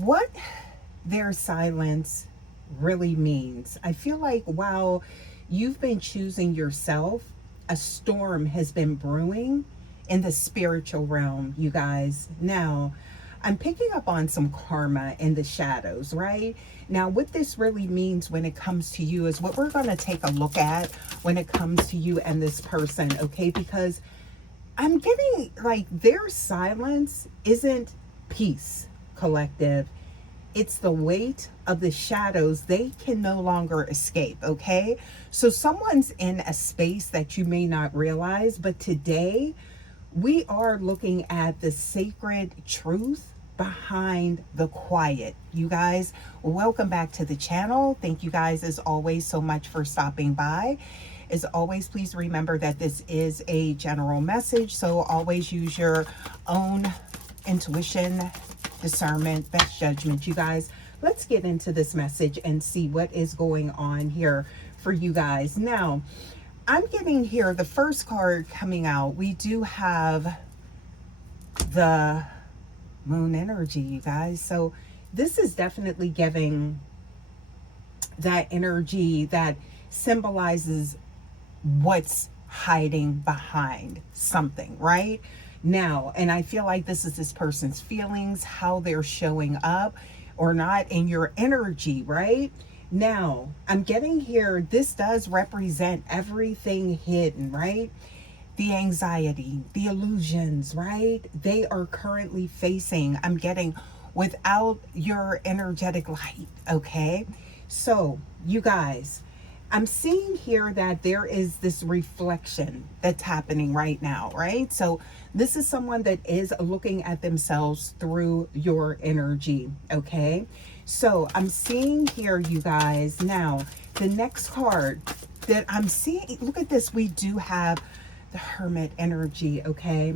what their silence really means. I feel like while you've been choosing yourself, a storm has been brewing in the spiritual realm, you guys. Now, I'm picking up on some karma in the shadows, right? Now, what this really means when it comes to you is what we're going to take a look at when it comes to you and this person, okay? Because I'm getting like their silence isn't peace, collective. It's the weight of the shadows they can no longer escape, okay? So someone's in a space that you may not realize, but today we are looking at the sacred truth behind the quiet. You guys, welcome back to the channel. Thank you guys as always so much for stopping by. As always, please remember that this is a general message, so always use your own intuition, discernment, best judgment. You guys, let's get into this message and see what is going on here for you guys. Now, I'm getting here the first card coming out. We do have the moon energy, you guys. So this is definitely giving that energy that symbolizes what's hiding behind something, right? Now, and I feel like this is this person's feelings, how they're showing up or not in your energy, right? Now, I'm getting here, this does represent everything hidden, right? The anxiety, the illusions, right? They are currently facing, I'm getting without your energetic light, okay? So, you guys, I'm seeing here that there is this reflection that's happening right now, right? So this is someone that is looking at themselves through your energy, okay? So I'm seeing here, you guys, now the next card that I'm seeing, look at this, we do have the Hermit energy, okay?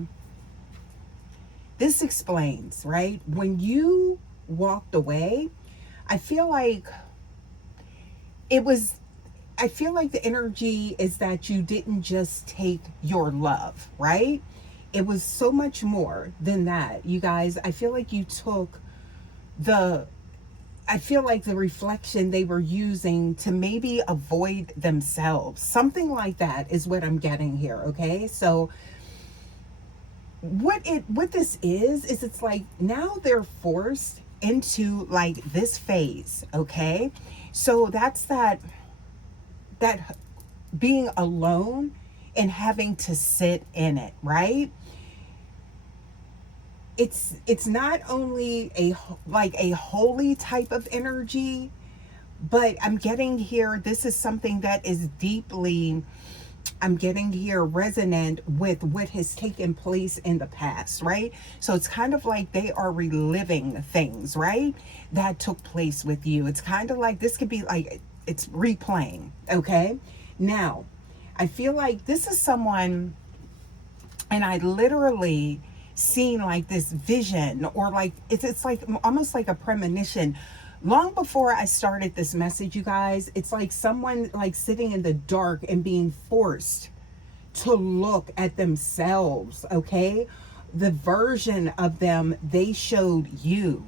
This explains, right? When you walked away, I feel like it was, I feel like the energy is that you didn't just take your love, right? It was so much more than that. You guys, I feel like you took the, I feel like the reflection they were using to maybe avoid themselves. Something like that is what I'm getting here, okay? So what this is it's like now they're forced into like this phase, okay? So that's that being alone and having to sit in it, right? It's not only a like a holy type of energy, but I'm getting here this is something that is deeply, I'm getting here resonant with what has taken place in the past, right? So it's kind of like they are reliving things, right? That took place with you. It's kind of like this could be like it's replaying, okay? Now, I feel like this is someone, and I literally seen like this vision or like it's like almost like a premonition long before I started this message, you guys. It's like someone like sitting in the dark and being forced to look at themselves, okay? The version of them they showed you.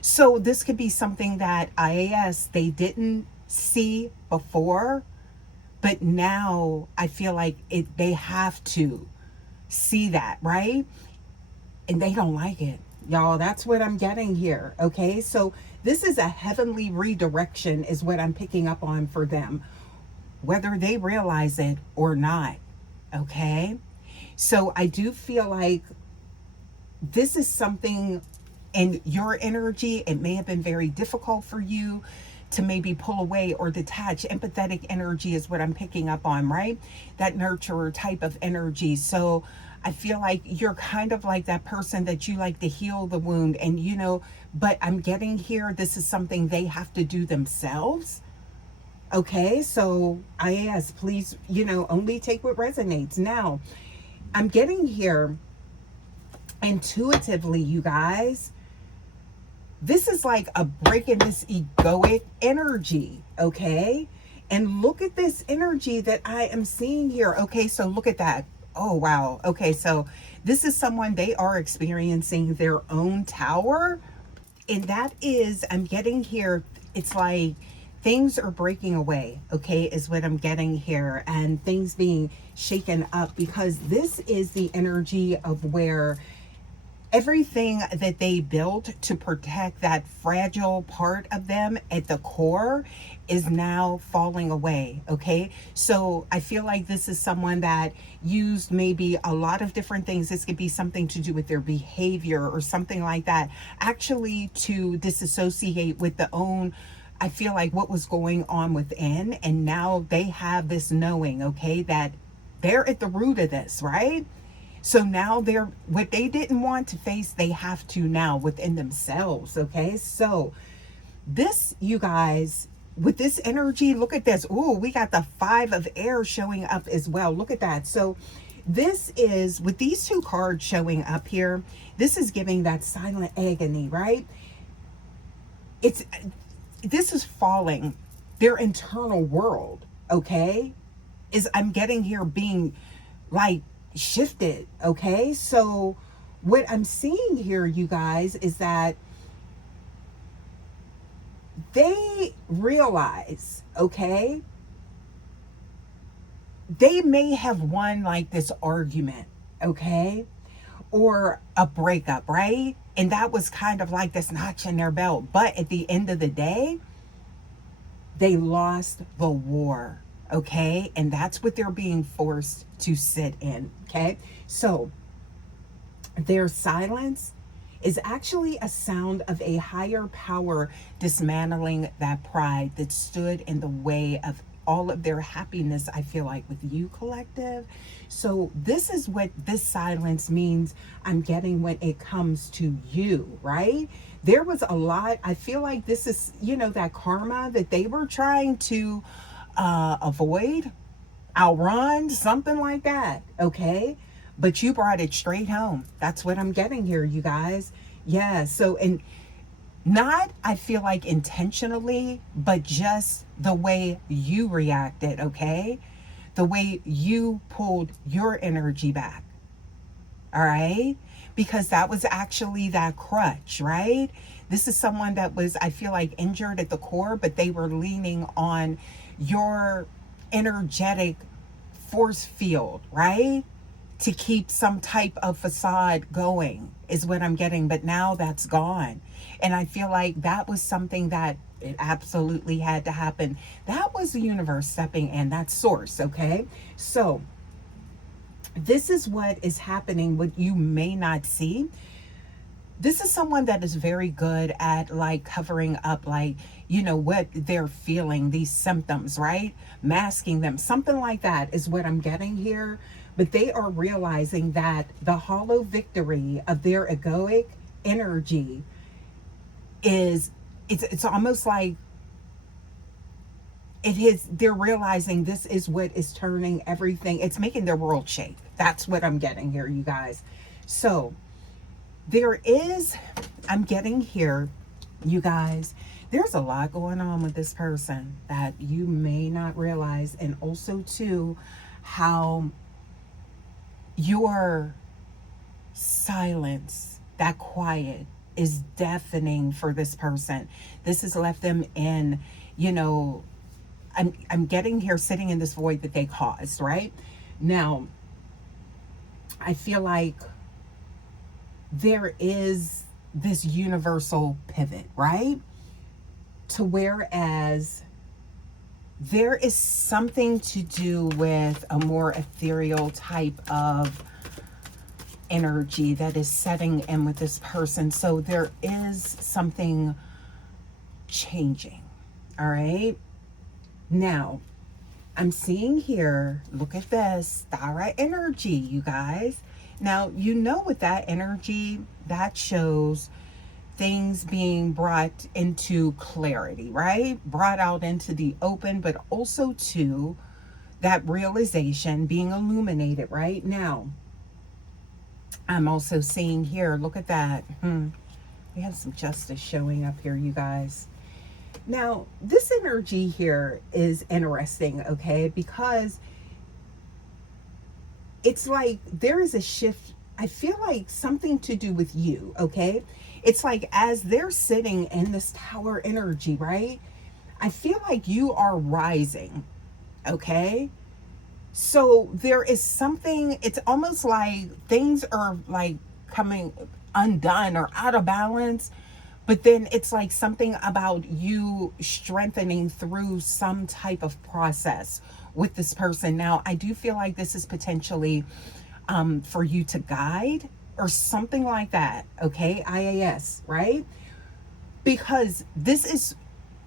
So this could be something that IAS they didn't see before, but now I feel like it they have to see that, right? And they don't like it. Y'all, that's what I'm getting here, okay? So this is a heavenly redirection is what I'm picking up on for them, whether they realize it or not, okay? So I do feel like this is something in your energy. It may have been very difficult for you to maybe pull away or detach. Empathetic energy is what I'm picking up on, right? That nurturer type of energy. So I feel like you're kind of like that person that you like to heal the wound and you know, but I'm getting here, this is something they have to do themselves. Okay, so I ask, please, you know, only take what resonates. Now, I'm getting here intuitively, you guys. This is like a break in this egoic energy, okay? And look at this energy that I am seeing here. Okay, so look at that. Oh, wow. Okay, so this is someone, they are experiencing their own tower. And that is, I'm getting here, it's like things are breaking away, okay, is what I'm getting here, and things being shaken up, because this is the energy of where everything that they built to protect that fragile part of them at the core is now falling away. Okay, so I feel like this is someone that used maybe a lot of different things. This could be something to do with their behavior or something like that, actually to disassociate with the own, I feel like, what was going on within. And now they have this knowing, okay, that they're at the root of this, right? So now they're, what they didn't want to face, they have to now within themselves. Okay. So this, you guys, with this energy, look at this. Oh, we got the 5 of air showing up as well. Look at that. So this is, with these 2 cards showing up here, this is giving that silent agony, right? This is falling their internal world. Okay. Is, I'm getting here, being like shifted. Okay, so what I'm seeing here, you guys, is that they realize, okay, they may have won like this argument, okay, or a breakup, right? And that was kind of like this notch in their belt, but at the end of the day, they lost the war. Okay, and that's what they're being forced to sit in. Okay, so their silence is actually a sound of a higher power dismantling that pride that stood in the way of all of their happiness, I feel like, with you, collective. So this is what this silence means, I'm getting, when it comes to you, right? There was a lot, I feel like this is, you know, that karma that they were trying to avoid, outrun, something like that. Okay, but you brought it straight home. That's what I'm getting here, you guys. Yeah, so, and not, I feel like, intentionally, but just the way you reacted. Okay, the way you pulled your energy back. All right, because that was actually that crutch, right? This is someone that was, I feel like, injured at the core, but they were leaning on your energetic force field, right? To keep some type of facade going, is what I'm getting. But now that's gone. And I feel like that was something that it absolutely had to happen. That was the universe stepping in, that source. Okay, so this is what is happening, what you may not see. This is someone that is very good at like covering up, like, you know, what they're feeling, these symptoms, right? Masking them, something like that is what I'm getting here. But they are realizing that the hollow victory of their egoic energy is, it's almost like it is, they're realizing this is what is turning everything, it's making their world shake. That's what I'm getting here, you guys. So there is, I'm getting here, you guys, there's a lot going on with this person that you may not realize. And also too, how your silence, that quiet, is deafening for this person. This has left them in, you know, I'm getting here, sitting in this void that they caused, right? Now, I feel like there is this universal pivot, right? To whereas there is something to do with a more ethereal type of energy that is setting in with this person. So there is something changing. All right. Now, I'm seeing here, look at this, Thyra energy, you guys. Now, you know, with that energy, that shows things being brought into clarity, right? Brought out into the open, but also to that realization being illuminated right now. I'm also seeing here, look at that. We have some justice showing up here, you guys. Now, this energy here is interesting, okay? Because it's like there is a shift I feel like something to do with you, okay? It's like as they're sitting in this tower energy, right? I feel like you are rising, okay? So there is something, it's almost like things are like coming undone or out of balance, but then it's like something about you strengthening through some type of process with this person. Now, I do feel like this is potentially for you to guide or something like that, okay? IAS, right? Because this is,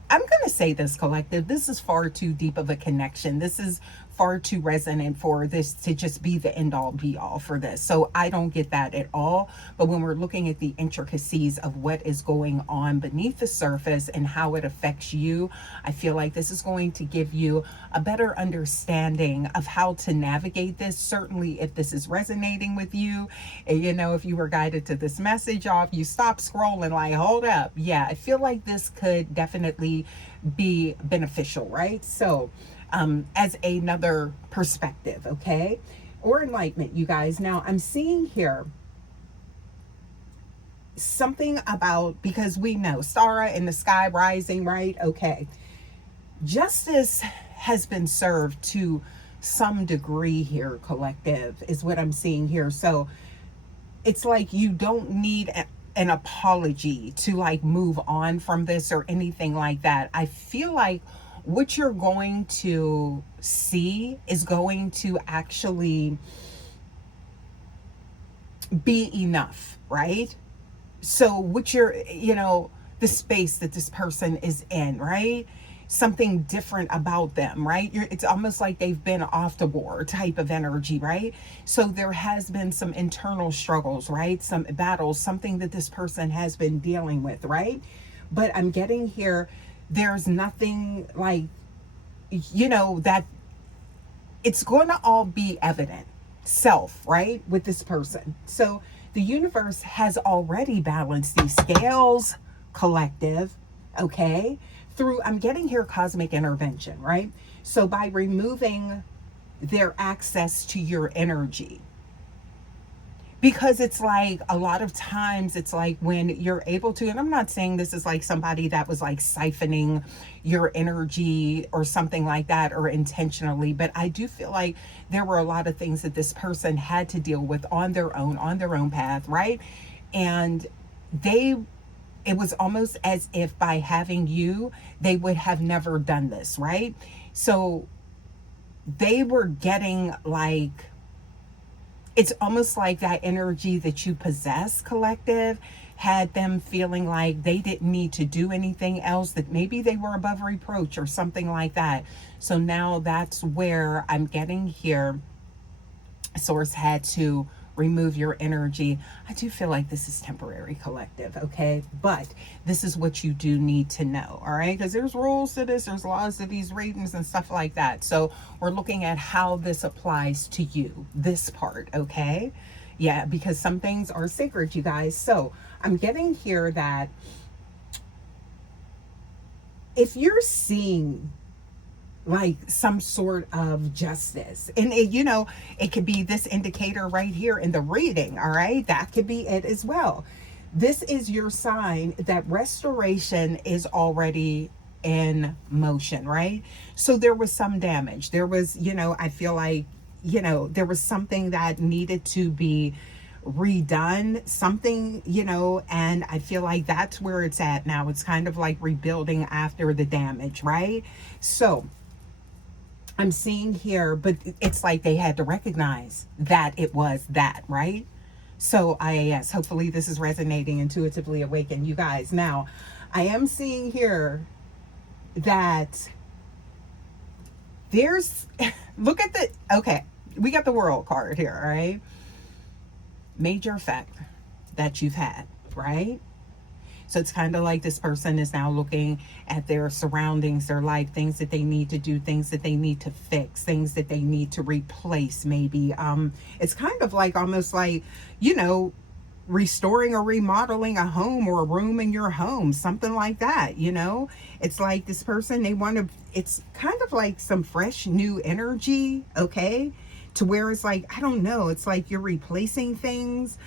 I'm going to say this, collective, this is far too deep of a connection. This is far too resonant for this to just be the end all be all for this. So I don't get that at all. But when we're looking at the intricacies of what is going on beneath the surface and how it affects you, I feel like this is going to give you a better understanding of how to navigate this. Certainly, if this is resonating with you, and you know, if you were guided to this message off, you stop scrolling like, hold up. Yeah, I feel like this could definitely be beneficial, right? So, as another perspective, okay? Or enlightenment, you guys. Now, I'm seeing here something about, because we know Stara in the sky rising, right? Okay. Justice has been served to some degree here, collective, is what I'm seeing here. So it's like you don't need an apology to like move on from this or anything like that. I feel like what you're going to see is going to actually be enough, right? So what you're, you know, the space that this person is in, right? Something different about them, right? It's almost like they've been off the war type of energy, right? So there has been some internal struggles, right? Some battles, something that this person has been dealing with, right? But I'm getting here, there's nothing like, you know, that it's going to all be evident self, right, with this person. So the universe has already balanced these scales, collective, okay, through, I'm getting here, cosmic intervention, right? So by removing their access to your energy, because it's like a lot of times it's like when you're able to, and I'm not saying this is like somebody that was like siphoning your energy or something like that or intentionally, but I do feel like there were a lot of things that this person had to deal with on their own path, right? And they, it was almost as if by having you, they would have never done this, right? So they were getting like, it's almost like that energy that you possess, collective, had them feeling like they didn't need to do anything else, that maybe they were above reproach or something like that. So now that's where I'm getting here. Source had to remove your energy. I do feel like this is temporary, collective, okay? But this is what you do need to know, all right? Because there's rules to this, there's laws to these readings and stuff like that. So we're looking at how this applies to you, this part, okay? Yeah, because some things are sacred, you guys. So I'm getting here that if you're seeing like some sort of justice, and it, you know, it could be this indicator right here in the reading, all right? That could be it as well. This is your sign that restoration is already in motion, right? So there was some damage, there was, you know, I feel like, you know, there was something that needed to be redone, something, you know, and I feel like that's where it's at now. It's kind of like rebuilding after the damage, right? So I'm seeing here, but it's like they had to recognize that it was that, right? So IAS, hopefully this is resonating, intuitively awakened, you guys. Now, I am seeing here that there's, look at the, okay, we got the world card here, all right? Major effect that you've had, right? So it's kind of like this person is now looking at their surroundings, their life, things that they need to do, things that they need to fix, things that they need to replace, maybe. It's kind of like almost like, you know, restoring or remodeling a home or a room in your home, something like that, you know? It's like this person, they want to, it's kind of like some fresh new energy, okay? to where it's like, I don't know, it's like you're replacing things,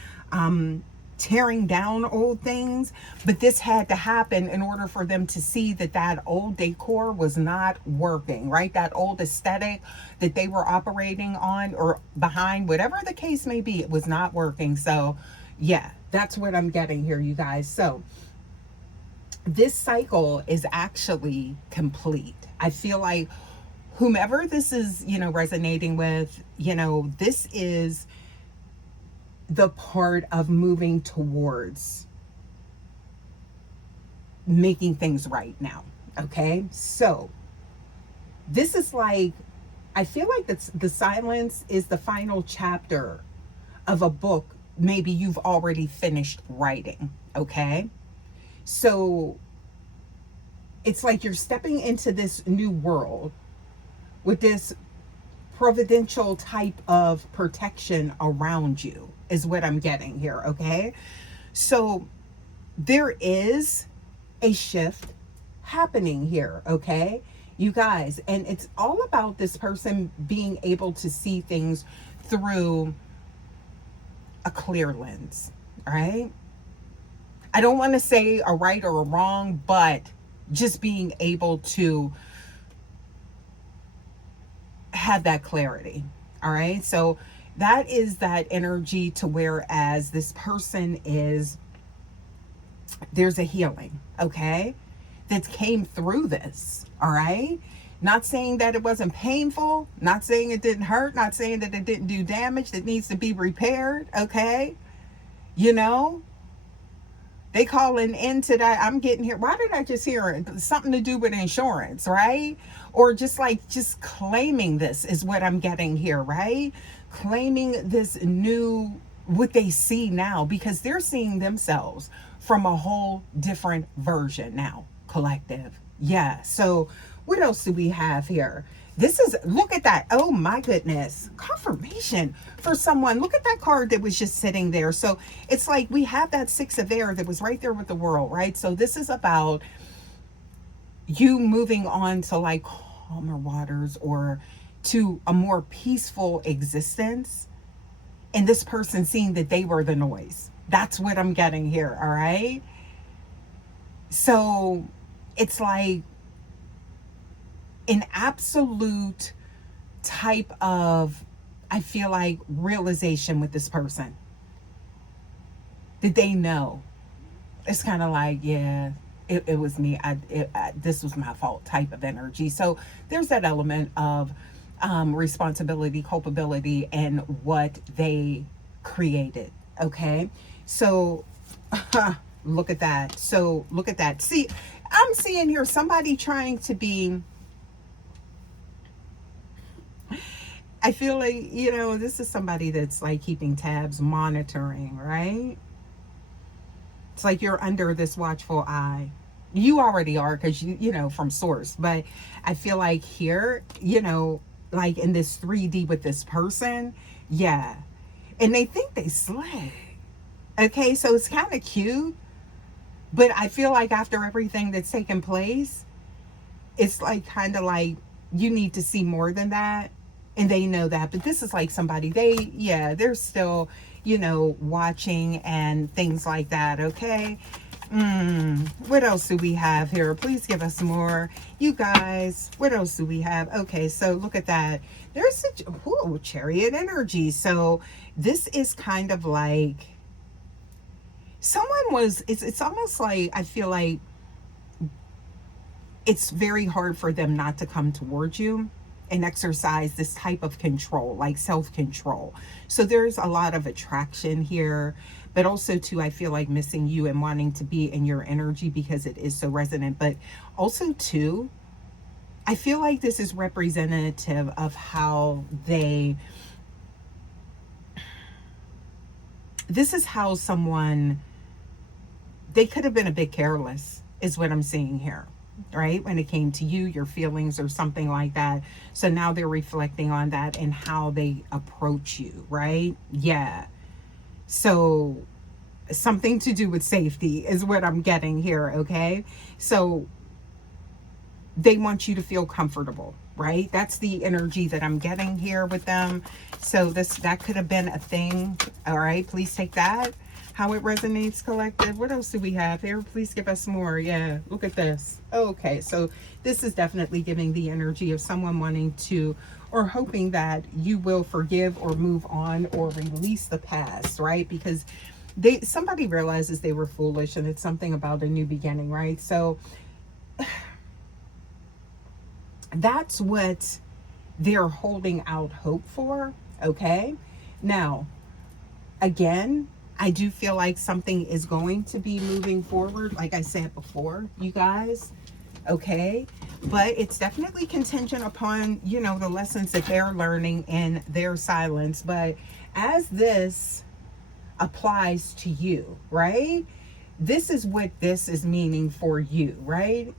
tearing down old things. But this had to happen in order for them to see that that old decor was not working, right? That old aesthetic that they were operating on or behind, whatever the case may be, it was not working. So yeah, that's what I'm getting here, you guys. So this cycle is actually complete. I feel like whomever this is, resonating with, this is the part of moving towards making things right now. Okay. So this is like, I feel like the silence is the final chapter of a book maybe you've already finished writing. Okay. So it's like you're stepping into this new world with this providential type of protection around you, is what I'm getting here. Okay. So there is a shift happening here. Okay, you guys. And it's all about this person being able to see things through a clear lens. All right. I don't want to say a right or a wrong, but just being able to have that clarity. All right. So that is that energy, to whereas this person is, there's a healing, okay, that came through this. All right. Not saying that it wasn't painful, not saying it didn't hurt, not saying that it didn't do damage that needs to be repaired. Okay. They call an end to that. I'm getting here. Why did I just hear it? Something to do with insurance, right? Or just claiming this is what I'm getting here, right? Claiming this new, what they see now, because they're seeing themselves from a whole different version now, collective. Yeah. So what else do we have here? This is, look at that. Oh my goodness. Confirmation for someone. Look at that card that was just sitting there. So it's like we have that Six of Air that was right there with the World, right? So this is about you moving on to like calmer waters or to a more peaceful existence. And this person seeing that they were the noise. That's what I'm getting here. All right. So it's like an absolute type of, I feel like, realization with this person that they know. It's kind of like, yeah, it was me. This was my fault type of energy. So there's that element of responsibility, culpability, and what they created. Okay. So look at that. So look at that. See, I'm seeing here somebody trying to be, I feel like, this is somebody that's like keeping tabs, monitoring, right? It's like you're under this watchful eye. You already are, because you from source. But I feel like here, like in this 3D with this person, yeah. And they think they slay. Okay, so it's kind of cute. But I feel like after everything that's taken place, it's like kind of like you need to see more than that. And they know that. But this is like somebody, they're still, watching and things like that. Okay. What else do we have here? Please give us more. You guys, what else do we have? Okay, so look at that. There's a Chariot energy. So this is kind of like it's almost like, I feel like it's very hard for them not to come towards you and exercise this type of control, like self-control. So there's a lot of attraction here, but also too, I feel like missing you and wanting to be in your energy because it is so resonant. But also too, I feel like this is representative of how this is how someone, they could have been a bit careless, is what I'm seeing here. Right? When it came to you, your feelings or something like that. So now they're reflecting on that and how they approach you, right? Yeah. So something to do with safety is what I'm getting here. Okay. So they want you to feel comfortable. right? That's the energy that I'm getting here with them. So that could have been a thing. All right, please take that. How it resonates, collective. What else do we have here? Please give us more. Yeah, look at this. Okay, so this is definitely giving the energy of someone wanting to, or hoping that you will forgive or move on or release the past, right? Because somebody realizes they were foolish, and it's something about a new beginning, right? So that's what they're holding out hope for. Okay, now again, I do feel like something is going to be moving forward, like I said before, you guys. Okay, but it's definitely contingent upon, you know, the lessons that they're learning in their silence. But as this applies to you, right, this is what this is meaning for you, right?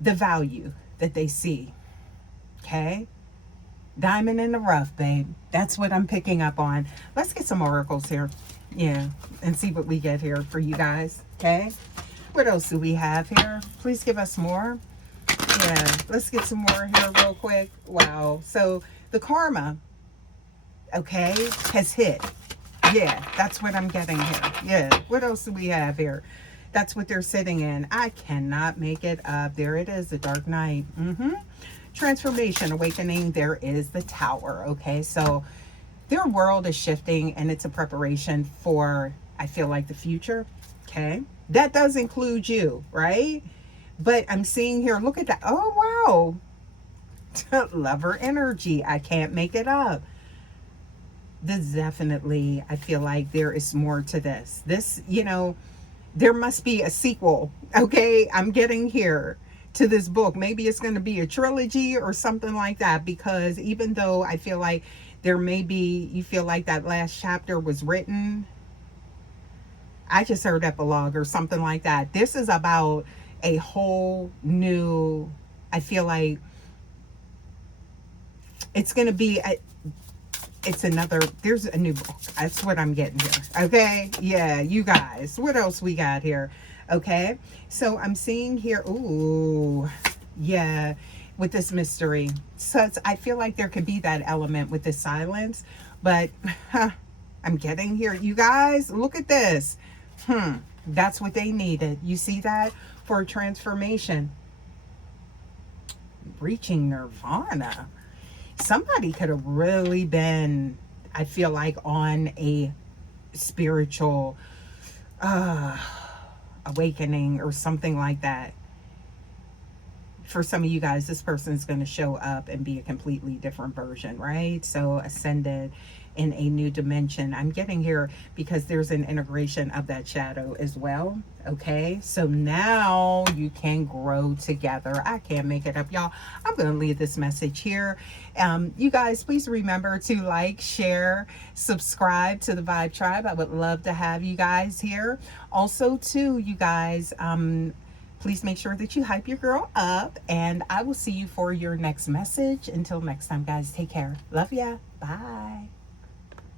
The value that they see. Okay, diamond in the rough, babe. That's what I'm picking up on. Let's get some oracles here. Yeah, and see what we get here for you guys. Okay, what else do we have here? Please give us more. Yeah, let's get some more here real quick. Wow. So the karma, okay, has hit. Yeah, that's what I'm getting here. Yeah, what else do we have here? That's what they're sitting in. I cannot make it up. There it is, the dark night. Transformation, awakening. There is the tower. Okay, so their world is shifting, and it's a preparation for, I feel like, the future. Okay, that does include you, right? But I'm seeing here, look at that. Oh, wow. Lover energy. I can't make it up. This definitely, I feel like there is more to this. This, you know, there must be a sequel. Okay, I'm getting here to this book. Maybe it's going to be a trilogy or something like that, because even though I feel like there may be, you feel like that last chapter was written, I just heard epilogue or something like that. This is about a whole new, I feel like it's going to be there's a new book. That's what I'm getting here. Okay, yeah, you guys, what else we got here? Okay, so I'm seeing here, ooh, yeah, with this mystery. So I feel like there could be that element with the silence, but I'm getting here, you guys, look at this. That's what they needed. You see that? For a transformation, reaching nirvana. Somebody could have really been, I feel like, on a spiritual awakening or something like that. For some of you guys, this person is going to show up and be a completely different version, right? So ascended in a new dimension. I'm getting here because there's an integration of that shadow as well. Okay, so now you can grow together. I can't make it up, y'all. I'm going to leave this message here. You guys, please remember to like, share, subscribe to the Vibe Tribe. I would love to have you guys here. Also, too, you guys, please make sure that you hype your girl up, and I will see you for your next message. Until next time, guys, take care. Love ya. Bye.